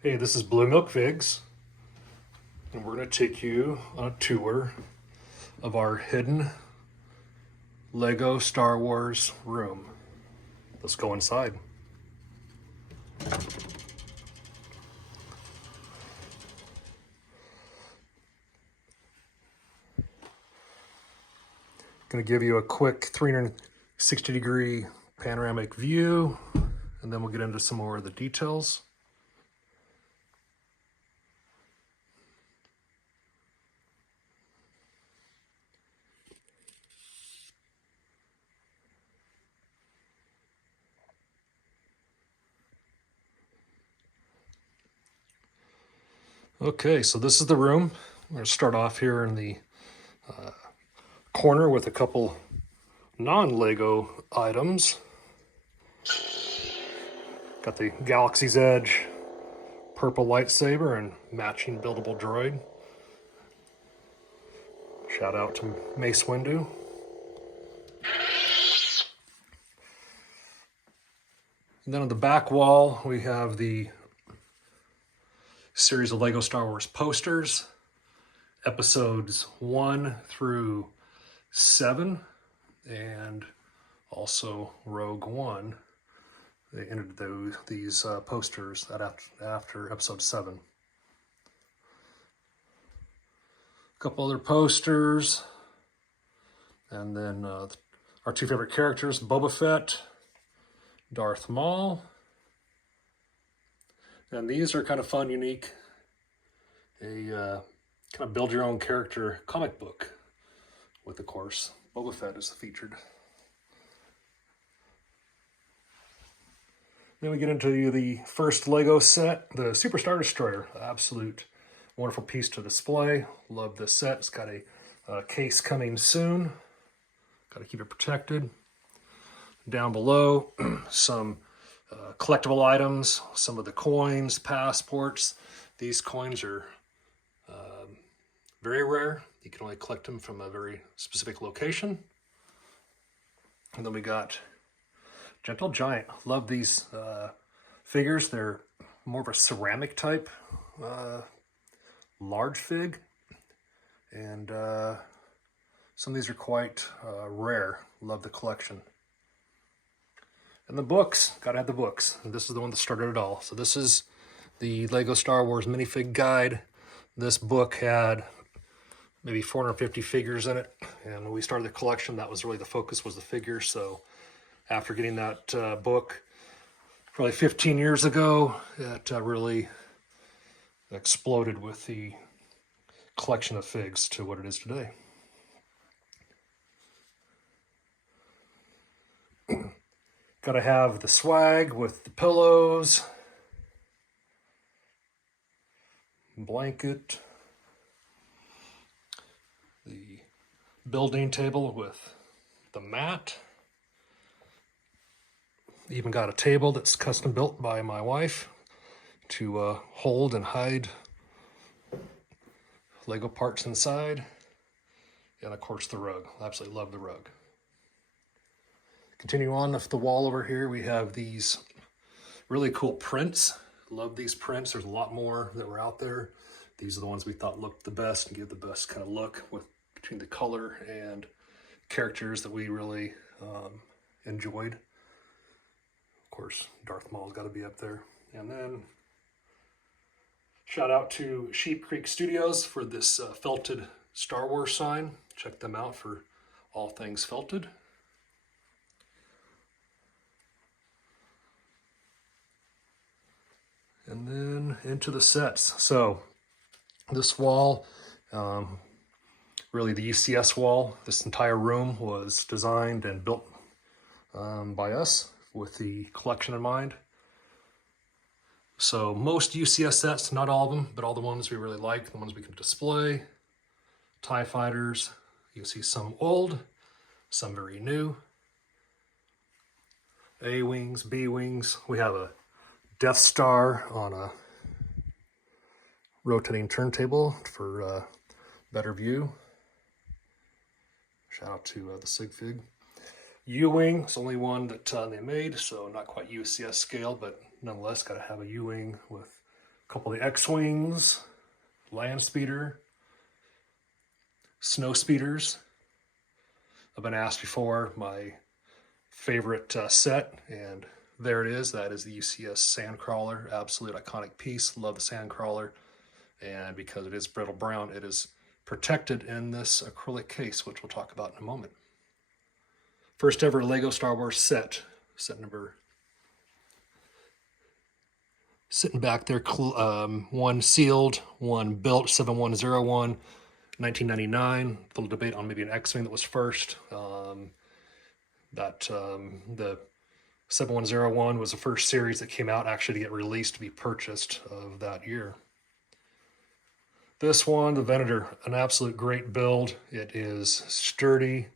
Hey, this is Blue Milk Figs, and we're going to take you on a tour of our hidden Lego Star Wars room. Let's go inside. Going to give you a quick 360-degree panoramic view, and then we'll get into some more of the details. Okay, so this is the room. I'm going to start off here in the corner with a couple non-Lego items. Got the Galaxy's Edge purple lightsaber and matching buildable droid. Shout out to Mace Windu. And then on the back wall, we have the series of Lego Star Wars posters, episodes 1 through 7, and also Rogue One. They entered these posters after episode 7. A couple other posters, and then our two favorite characters, Boba Fett, Darth Maul. And these are kind of fun, unique. A kind of build your own character comic book with, of course, Boba Fett is featured. Then we get into the first Lego set, the Super Star Destroyer. Absolute wonderful piece to display. Love this set. It's got a case coming soon. Got to keep it protected. Down below, some collectible items, some of the coins, passports. These coins are very rare. You can only collect them from a very specific location. And then we got Gentle Giant. Love these figures. They're more of a ceramic type large fig. And some of these are quite rare. Love the collection. And the books, gotta have the books. And this is the one that started it all. So this is the Lego Star Wars minifig guide. This book had maybe 450 figures in it. And when we started the collection, that was really the focus, was the figures. So after getting that book probably 15 years ago, it really exploded with the collection of figs to what it is today. Gotta have the swag with the pillows, blanket, the building table with the mat. Even got a table that's custom built by my wife to hold and hide Lego parts inside. And of course the rug. Absolutely love the rug. Continue on with the wall over here, we have these really cool prints. Love these prints. There's a lot more that were out there. These are the ones we thought looked the best and give the best kind of look with between the color and characters that we really enjoyed. Of course, Darth Maul's got to be up there. And then shout out to Sheep Creek Studios for this felted Star Wars sign. Check them out for all things felted. And then into the sets. So this wall, really the UCS wall, this entire room was designed and built by us with the collection in mind. So most UCS sets, not all of them, but all the ones we really like, the ones we can display. TIE fighters, you can see some old, some very new. A-wings, B-wings. We have a Death Star on a rotating turntable for better view. Shout out to the Sig Fig. U-wing, it's only one that they made, so not quite UCS scale, but nonetheless got to have a U-wing with A couple of the X-Wings, Land Speeder, Snow Speeders. I've been asked before my favorite set, and there it is. That is the UCS Sandcrawler. Absolute iconic piece. Love the Sandcrawler. And because it is brittle brown, it is protected in this acrylic case, which we'll talk about in a moment. First ever Lego Star Wars set number. Sitting back there, one sealed, one built, 7101, 1999. Little debate on maybe an X-Wing that was first. The 7101 was the first series that came out actually to get released, to be purchased of that year. This one, the Venator, an absolute great build. It is sturdy,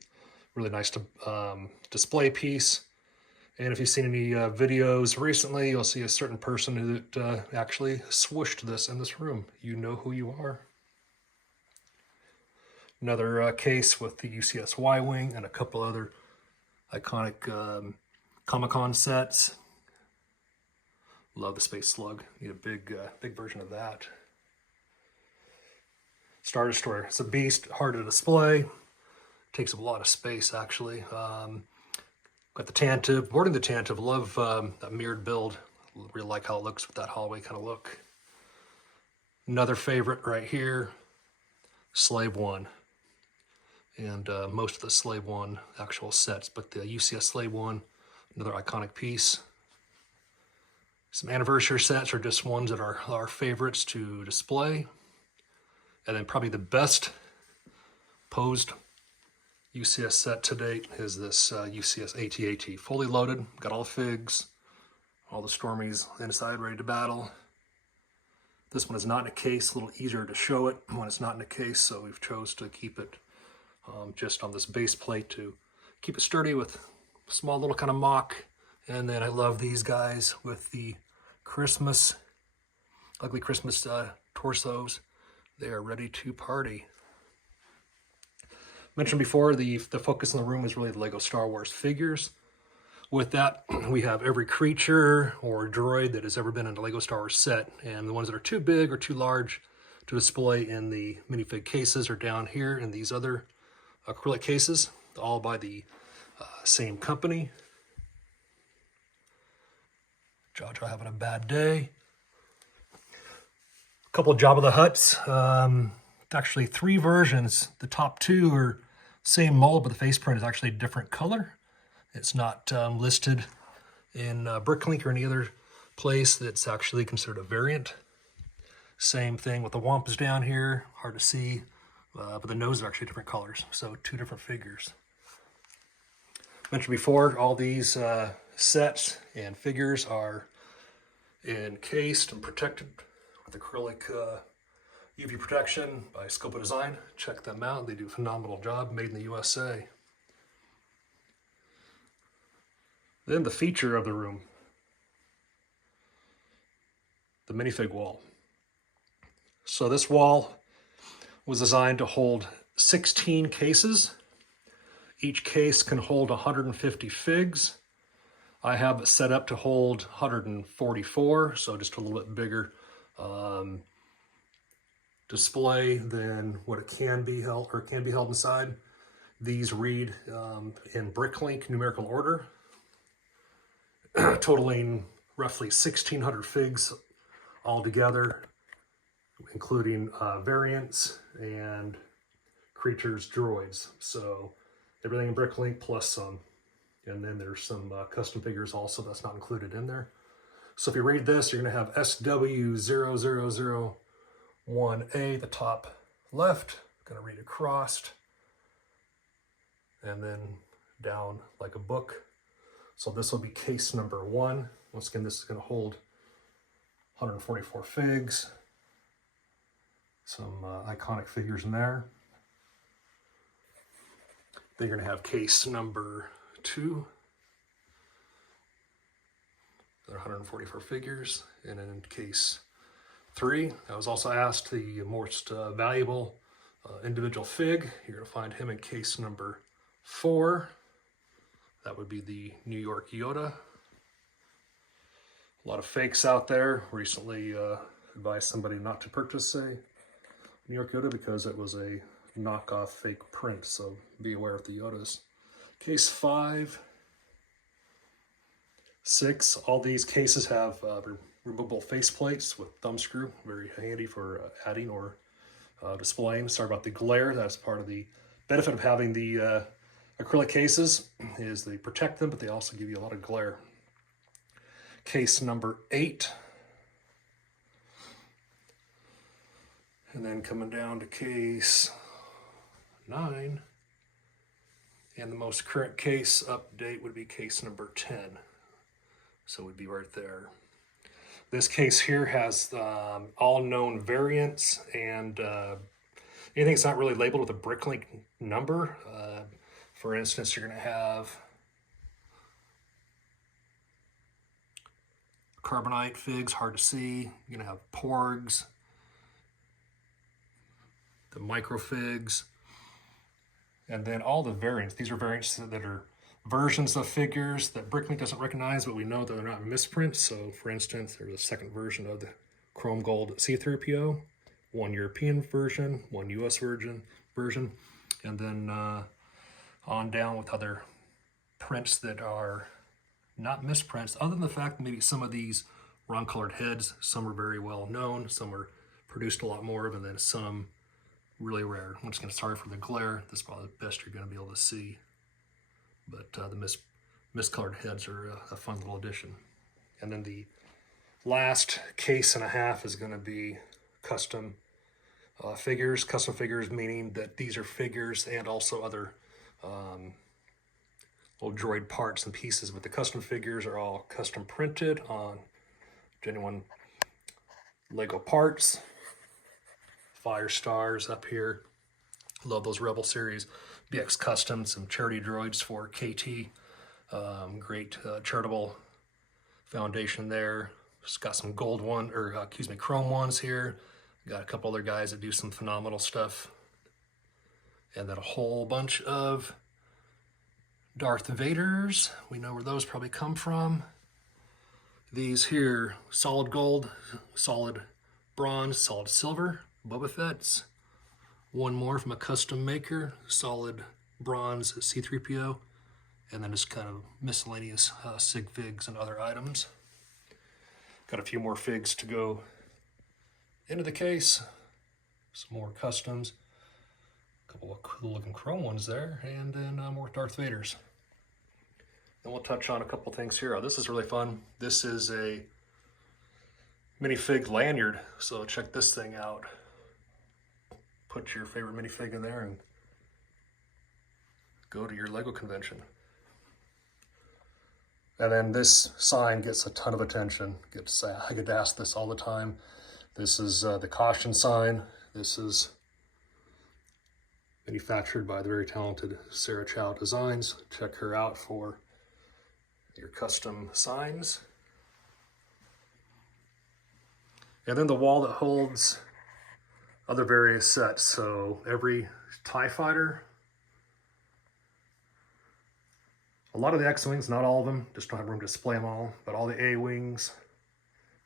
really nice display piece. And if you've seen any videos recently, you'll see a certain person that actually swooshed this in this room. You know who you are. Another case with the UCS Y-Wing and a couple other iconic Comic-Con sets. Love the Space Slug. Need a big version of that. Star Destroyer. It's a beast, hard to display. Takes up a lot of space, actually. Got the Tantive. Boarding the Tantive. Love that mirrored build. Really like how it looks with that hallway kind of look. Another favorite right here, Slave One. And most of the Slave One actual sets, but the UCS Slave One, another iconic piece. Some anniversary sets are just ones that are our favorites to display. And then probably the best posed UCS set to date is this UCS AT-AT. Fully loaded, got all the figs, all the Stormies inside, ready to battle. This one is not in a case, a little easier to show it when it's not in a case, so we've chose to keep it just on this base plate to keep it sturdy with a small little kind of mock. And then I love these guys with the ugly Christmas torsos. They are ready to party. Mentioned before, the focus in the room is really the Lego Star Wars figures. With that, we have every creature or droid that has ever been in a Lego Star Wars set, and the ones that are too big or too large to display in the minifig cases are down here in these other acrylic cases, all by the same company. Jar Jar having a bad day. A couple of Jabba the Hutts. Actually 3 versions. The top 2 are same mold, but the face print is actually a different color. It's not listed in Bricklink or any other place that's actually considered a variant. Same thing with the Wampas down here, hard to see, but the nose are actually different colors, so 2 different figures. Mentioned before, all these sets and figures are encased and protected with acrylic UV protection by Scobo Design. Check them out. They do a phenomenal job, made in the USA. Then the feature of the room, the minifig wall. So this wall was designed to hold 16 cases. Each case can hold 150 figs. I have it set up to hold 144, so just a little bit bigger display than what it can be held inside. These read in Bricklink numerical order, totaling roughly 1,600 figs altogether, including variants and creatures, droids. So everything in Bricklink plus some. And then there's some custom figures also that's not included in there. So if you read this, you're going to have SW0001A, the top left. Going to read across and then down like a book. So this will be case number 1. Once again, this is going to hold 144 figs. Some iconic figures in there. Then you're going to have case number 2. There are 144 figures. And then in case 3, I was also asked the most valuable individual fig. You're going to find him in case number 4. That would be the New York Yoda. A lot of fakes out there. Recently advise somebody not to purchase a New York Yoda because it was a knockoff fake print, so be aware of the Yodas. Case 5, 6, all these cases have removable face plates with thumb screw, very handy for adding or displaying. Sorry about the glare, that's part of the benefit of having the acrylic cases is they protect them, but they also give you a lot of glare. Case number 8. And then coming down to case 9. And the most current case update would be case number 10. So it would be right there. This case here has all known variants and anything that's not really labeled with a Bricklink number. For instance, you're going to have carbonite figs, hard to see. You're going to have porgs, the microfigs, and then all the variants. These are variants that are versions of figures that Bricklink doesn't recognize, but we know that they're not misprints. So for instance, there's a second version of the chrome gold C-3PO, one European version, one US version, and then on down with other prints that are not misprints, other than the fact that maybe some of these wrong colored heads, some are very well known, some are produced a lot more of, and then some really rare. I'm just going to sorry for the glare. This is probably the best you're going to be able to see. But the miscolored heads are a fun little addition. And then the last case and a half is going to be custom figures. Custom figures meaning that these are figures and also other little droid parts and pieces. But the custom figures are all custom printed on genuine Lego parts. Fire stars up here. Love those Rebel series. BX Custom, some charity droids for KT. Great charitable foundation there. Just got some gold chrome ones here. Got a couple other guys that do some phenomenal stuff. And then a whole bunch of Darth Vaders. We know where those probably come from. These here, solid gold, solid bronze, solid silver, Boba Fett's. One more from a custom maker, solid bronze C-3PO, and then just kind of miscellaneous sig figs and other items. Got a few more figs to go into the case. Some more customs. A couple of cool looking chrome ones there, and then more Darth Vaders. Then we'll touch on a couple things here. Oh, this is really fun. This is a minifig lanyard, so check this thing out. Put your favorite minifig in there and go to your Lego convention. And then this sign gets a ton of attention. I get asked this all the time. This is the caution sign. This is manufactured by the very talented Sarah Chow Designs. Check her out for your custom signs. And then the wall that holds other various sets. So every TIE fighter, a lot of the X-Wings, not all of them, just don't have room to display them all, but all the A-Wings,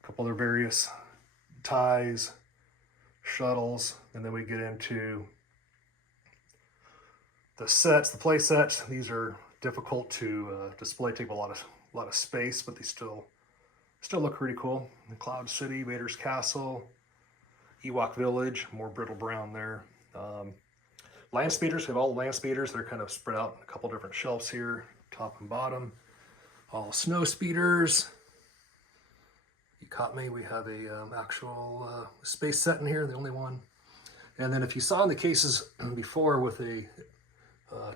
a couple other various TIEs, shuttles, and then we get into the sets, the play sets. These are difficult to display, take a lot of space, but they still look pretty cool. The Cloud City, Vader's Castle, Ewok Village, more brittle brown there. Land speeders, we have all the land speeders. They're kind of spread out in a couple different shelves here, top and bottom. All snow speeders. You caught me. We have a actual space set in here, the only one. And then if you saw in the cases before with a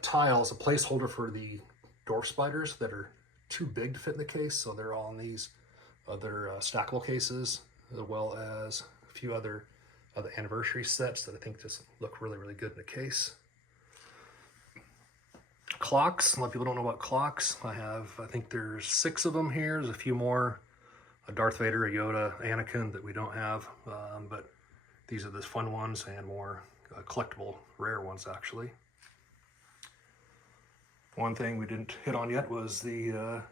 tile as a placeholder for the dwarf spiders that are too big to fit in the case, so they're all in these other stackable cases, as well as a few other anniversary sets that I think just look really, really good in the case. Clocks, a lot of people don't know about clocks. I think there's 6 of them here. There's a few more, a Darth Vader, a Yoda, Anakin that we don't have, but these are the fun ones and more collectible, rare ones actually. One thing we didn't hit on yet was the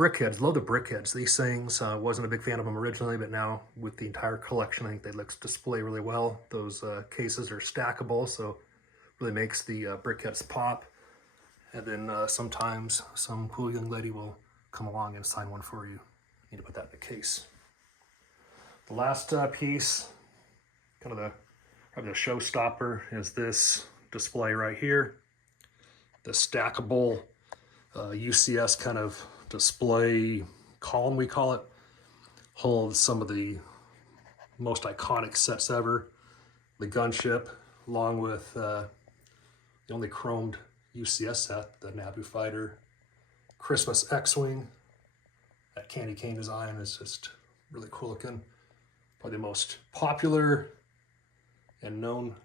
brickheads. Love the brickheads. These things, wasn't a big fan of them originally, but now with the entire collection, I think they look display really well. Those cases are stackable, so really makes the brickheads pop. And then sometimes some cool young lady will come along and sign one for you. You need to put that in the case. The last piece, kind of probably the showstopper, is this display right here. The stackable UCS kind of display column, we call it, holds some of the most iconic sets ever. The gunship, along with the only chromed UCS set, the Naboo fighter, Christmas X-Wing. That candy cane design is just really cool looking. Probably the most popular and known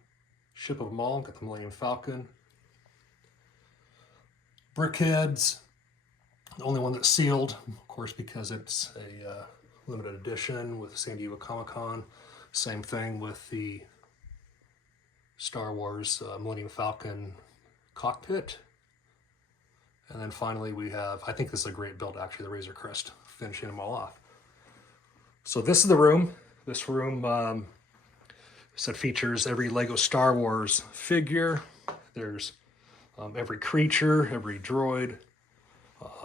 ship of them all. Got the Millennium Falcon. Brickheads, the only one that's sealed, of course, because it's a limited edition with San Diego Comic-Con. Same thing with the Star Wars Millennium Falcon cockpit. And then finally we have, I think this is a great build actually, the Razor Crest, finishing them all off. So this is the room. This room features every Lego Star Wars figure. There's every creature, every droid,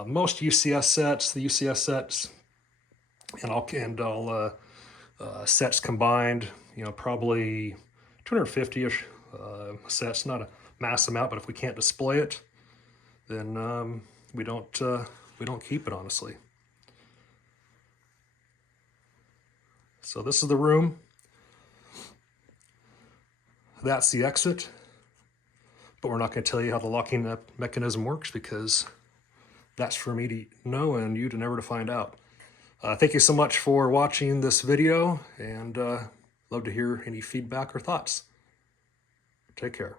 most UCS sets, the UCS sets, and all sets combined, you know, probably 250-ish sets. Not a mass amount, but if we can't display it, then we don't keep it, honestly. So this is the room. That's the exit. But we're not going to tell you how the locking mechanism works, because that's for me to know and you to never to find out. Thank you so much for watching this video, and love to hear any feedback or thoughts. Take care.